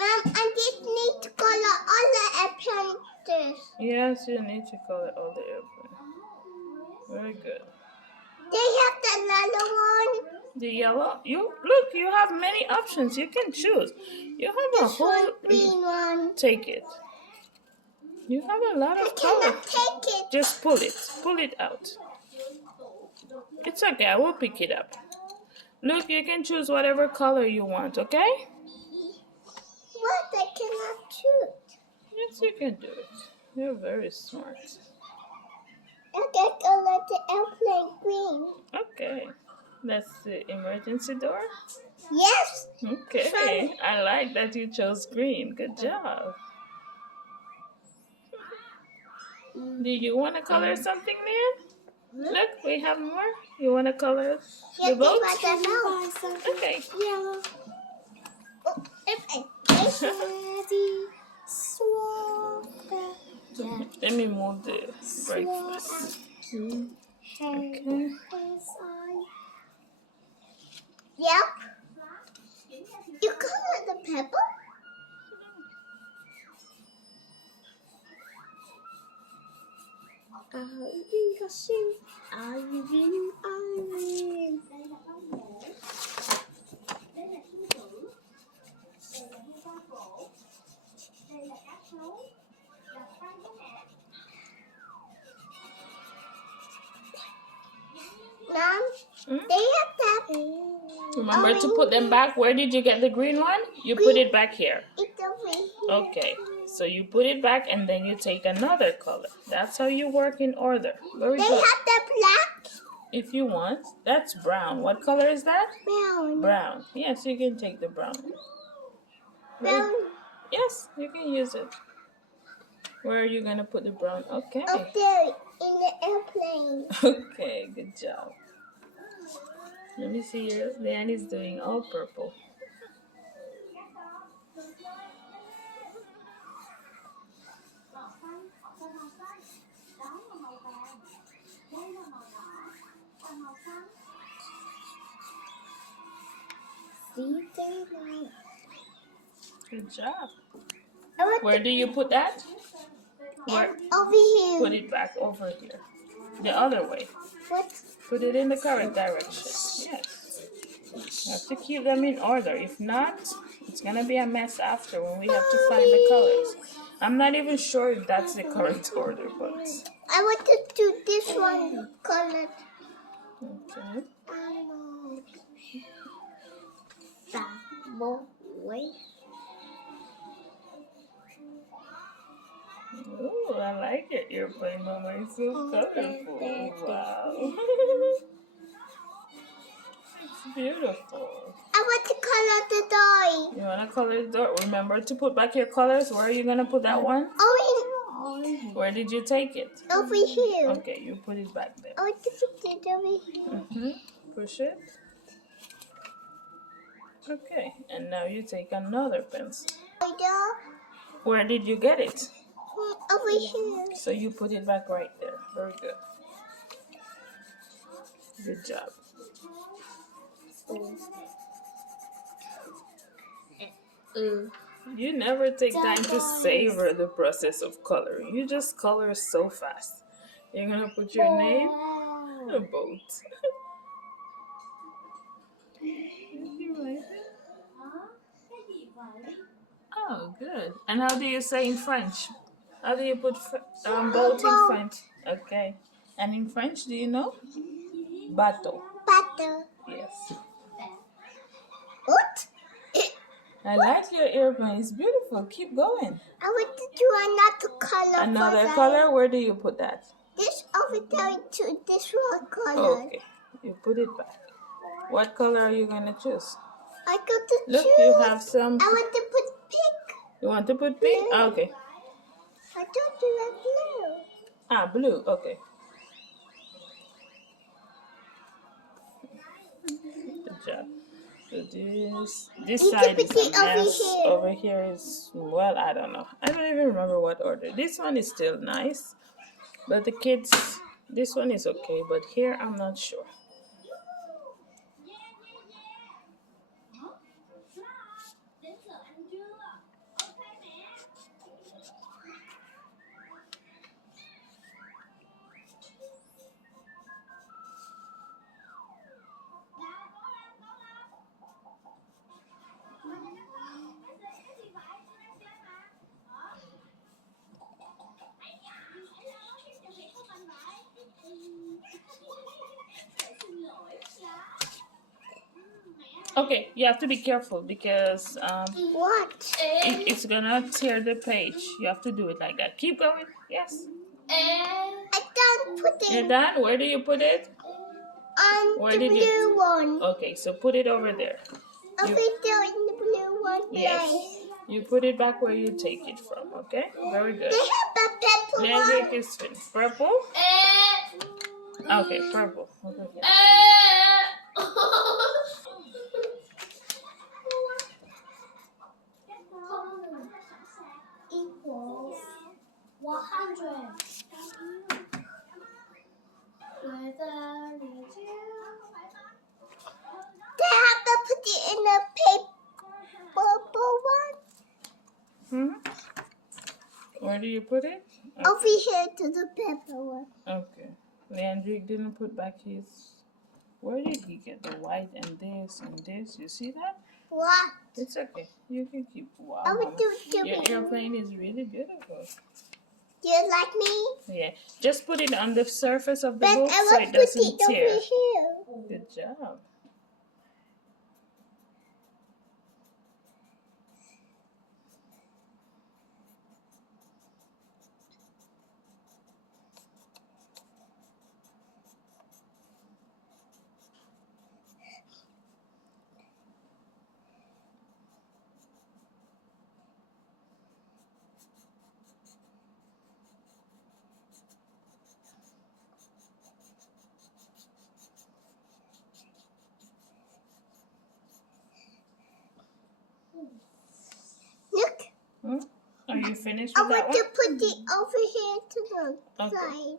I just need to color all the appearances. Yes, you need to color all the airplane. Very good. They have the yellow one. The yellow. You have many options. You can choose. You have a This whole. one, green one. Take it. You have a lot I of color. cannot take it. Just pull it. Pull it out. It's okay. I will pick it up. Look, you can choose whatever color you want, okay? What? I cannot choose. Yes, you can do it. You're very smart. I can color the airplane green. Okay. That's the emergency door? Yes. Okay. Fine. I like that you chose green. Good job. Do you want to color something there? Look, we have more. You want to color the boat? Okay. Yellow. Oh, Let me move the brake first. Okay. Yep. You color the pepper? Irene. Mom, they have that. Remember to put them back. Where did you get the green one? You put it back here. It's over here. Okay. So you put it back and then you take another color. That's how you work in order. Very They good. have the black. If you want. That's brown. What color is that? Brown. Brown. Yes, you can take the brown. Brown. Yes, you can use it. Where are you going to put the brown? Okay. Up there in the airplane. Okay, good job. Let me see here. Leanne is doing all purple. Good job. Where do you put that? Where? Over here. Put it back over here. The other way. What? Put it in the correct direction. Yes. You have to keep them in order. If not, it's going to be a mess after when we have to find the colors. I'm not even sure if that's the correct order, but... I want to do this one colored. Okay. Wait. Oh, I like it. Airplane, Mama. It's so colorful. Wow. It's beautiful. I want to color the door. You want to color the door? Remember to put back your colors. Where are you going to put that one? Where did you take it? Over here. Okay, you put it back there. I want to put it over here. Push it. Okay, and now you take another pencil. Where did you get it? Over here. So you put it back right there. Very good. Good job. You never take time to savor the process of coloring. You just color so fast. You're gonna put your name on a boat. You like it? Oh, good. And how do you say in French? How do you put boat in French? Okay. And in French, do you know? Bateau. Butter. Yes. What? I like your airplane. It's beautiful. Keep going. I want to do another color. Another color? Where do you put that? This over there to this one color. Okay. You put it back. What color are you going to choose? I got to Look, choose. you have some. I want to put pink. You want to put pink? Blue. Okay. I thought you like blue. Ah, blue. Okay. Good job. So this side is a mess. Over here is, well, I don't know. I don't even remember what order. This one is still nice. But the kids, this one is okay. But here, I'm not sure. Okay, you have to be careful because What? it's gonna tear the page. You have to do it like that. Keep going. Yes. I don't put You're it done? Where do you put it? on Where the did blue you? one. Okay, so put it over there. Over You, there in the blue one yes. place. You put it back where you take it from, okay? Very good. They have a purple Landrick one. is finished. Purple? Okay, purple. Okay. Equals 100. They have to put it in a purple one. Where do you put it? Okay. Over here to the purple one. Okay. Landrick didn't put back his. Where did he get the white and this and this? You see that? What? It's okay. You can keep. Wow, I would Mama. do to Your me. airplane is really beautiful. Do you like me? Yeah. Just put it on the surface of the But book I so would it put doesn't it tear. over here. Good job. Look. Hmm? Are you finished I with that want to one? put it over here to the Okay. side.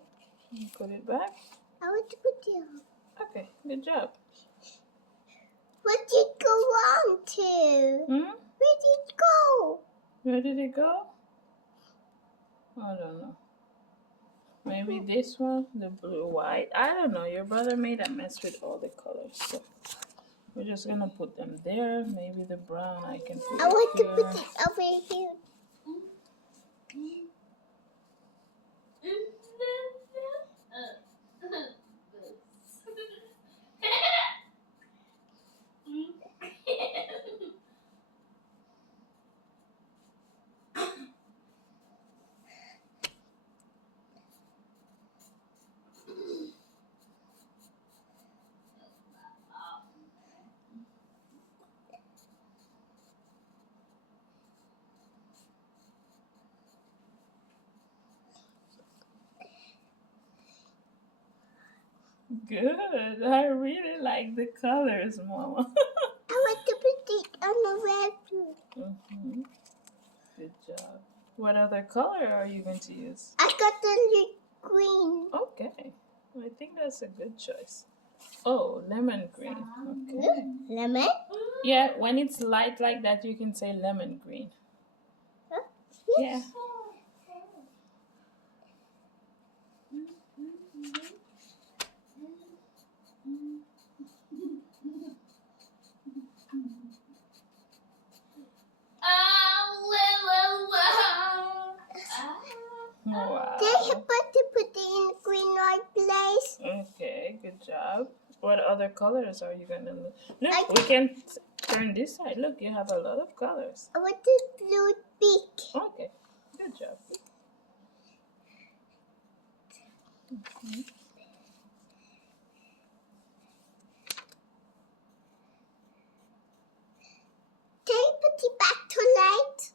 You put it back. I want to put it on. Okay. Good job. Where did it go on to? Hmm? Where did it go? Where did it go? I don't know. Maybe this one, the blue white. I don't know. Your brother made a mess with all the colors. So we're just gonna put them there. Maybe the brown I can put I it want to here. put it over here. Good. I really like the colors, Mama. I want to put it on the red one. Hmm. Good job. What other color are you going to use? I got the green. Okay. I think that's a good choice. Oh, lemon green. Okay. Lemon? Yeah, when it's light like that, you can say lemon green. Huh? Yeah. Wow. They have to put it in the green right place. Okay, good job. What other colors are you gonna look? I- Look, we can turn this side. Look, you have a lot of colors. I want the blue beak. Okay, good job. Can you put it back to light?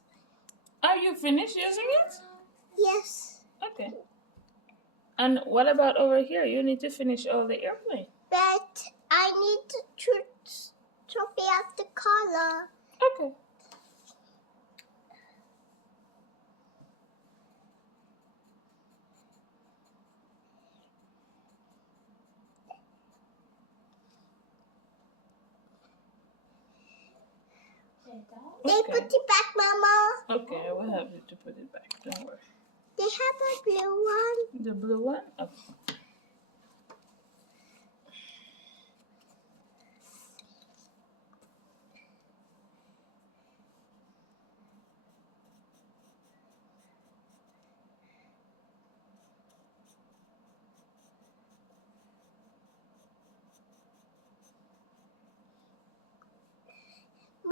Are you finished using it? Yes. Okay. And what about over here? You need to finish all the airplane. But I need to copy out the color. Okay. They Okay. put it back, Mama. Okay, I will have you to put it back. Don't worry. They have a blue one. The blue one? Okay.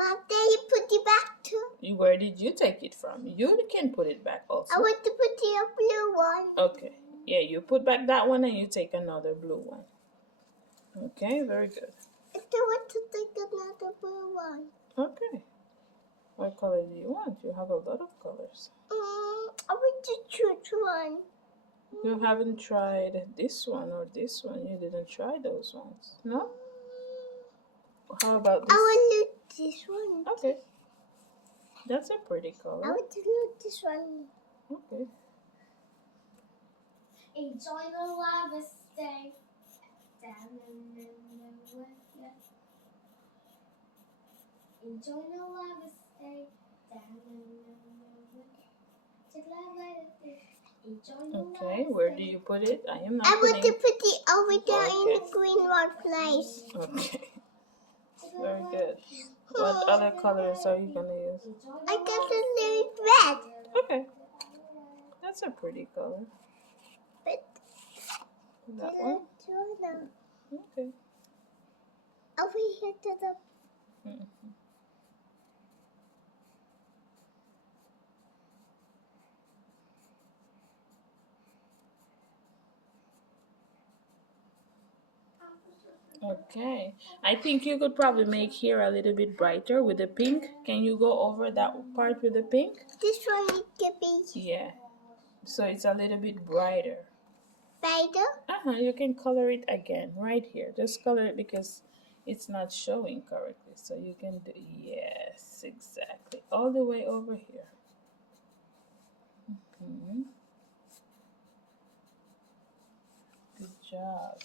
Then you put it back too. Where did you take it from? You can put it back also. I want to put the blue one. Okay. Yeah, you put back that one and you take another blue one. Okay, very good. I want to take another blue one. Okay. What color do you want? You have a lot of colors. I want to choose one. You haven't tried this one or this one. You didn't try those ones. No? How about this? I want this one. Okay. That's a pretty color. I want to look this one. Okay. Enjoy the lava stay down in the wood. Enjoy the lava stay down in the wood. Okay, where do you put it? I am not I want to putting... put it over there in Okay. the green one place. Okay. Very good. What other colors are you gonna use? I got a little red. Okay. That's a pretty color. But That one? Okay. over here to the Mhm. Okay, I think you could probably make here a little bit brighter with the pink. Can you go over that part with the pink? this one needs to be Yeah, so it's a little bit brighter. brighter. You can color it again right here. Just color it because it's not showing correctly. So you can do, yes, exactly. All the way over here. Mhm. Good job.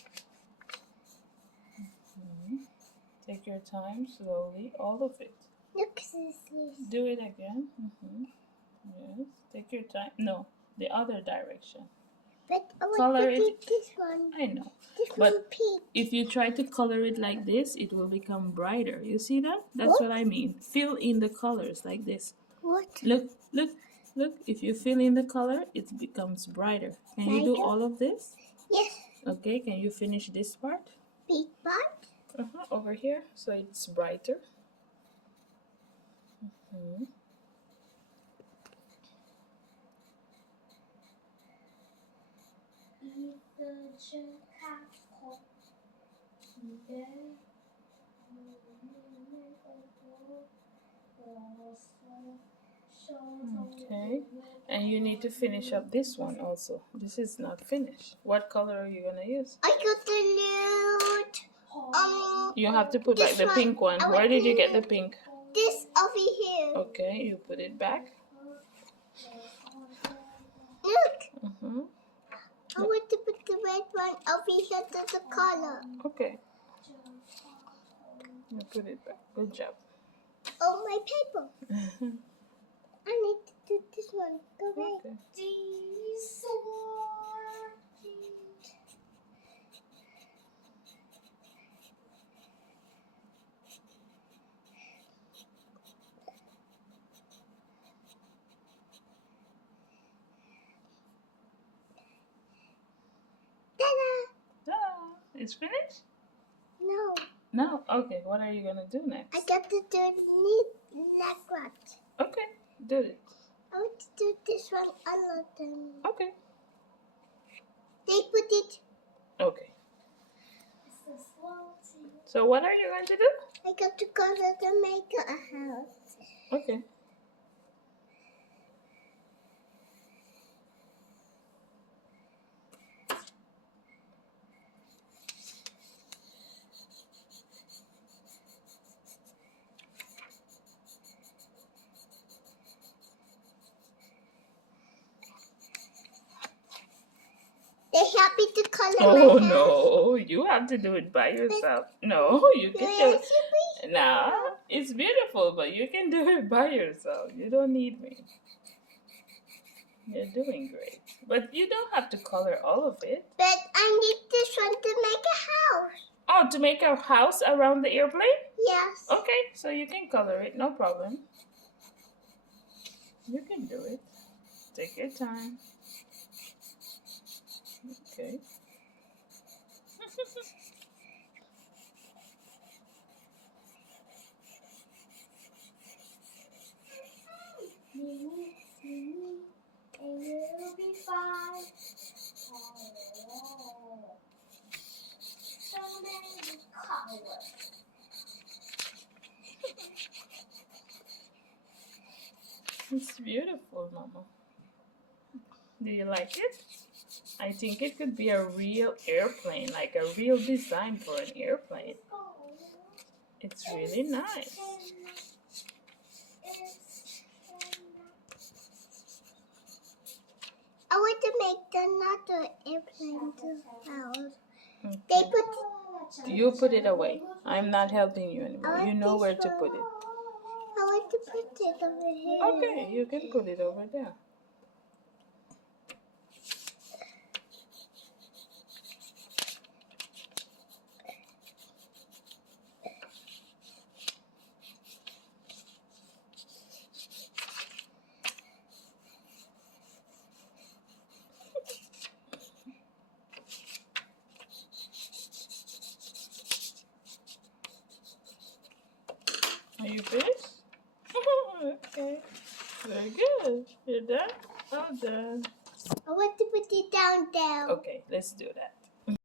Take your time, slowly, all of it. Look at this. Do it again. Yes, take your time. No, the other direction. But I want Color to it. do this one. I know. This But one pink. if you try to color it like this, it will become brighter. You see that? That's what I mean. Fill in the colors like this. What? Look, look, look. If you fill in the color, it becomes brighter. Can you do Brighter? all of this? Yes. Okay, can you finish this part? Big part. Over here, so it's brighter. Mhm. Okay, and you need to finish up this one also. This is not finished. What color are you gonna use? I got the loot. You have to put back This the one. pink one. I Where want did you to get the pink? This over here. Okay, you put it back. Look. Mm-hmm. I want to put the red one over here to the color. Okay. You put it back. Good job. Oh, my paper. I need to do this one. Go away. Okay. Ta-da! Ah, it's finished? No, No? Okay, what are you gonna do next? I got to do neat like that. Okay, do it. I want to do this one all of them. Okay. They put it. Okay. So what are you going to do? I got to color to make a house. Okay. They happy to color Oh my house. no, you have to do it by yourself. No, you can do it. No, it's beautiful, but you can do it by yourself. You don't need me. You're doing great. But you don't have to color all of it. But I need this one to make a house. Oh, to make a house around the airplane? Yes. Okay, so you can color it, no problem. You can do it. Take your time. Okay. It's beautiful, Mama. Do you like it? I think it could be a real airplane, like a real design for an airplane. It's really nice. I want to make another airplane house. Okay. They put. You put it away. I'm not helping you anymore. You know where to put it. I want to put it over here. Okay, you can put it over there. Are you finished? Okay. Very good. You're done? All done. I want to put it down there. Okay, let's do that.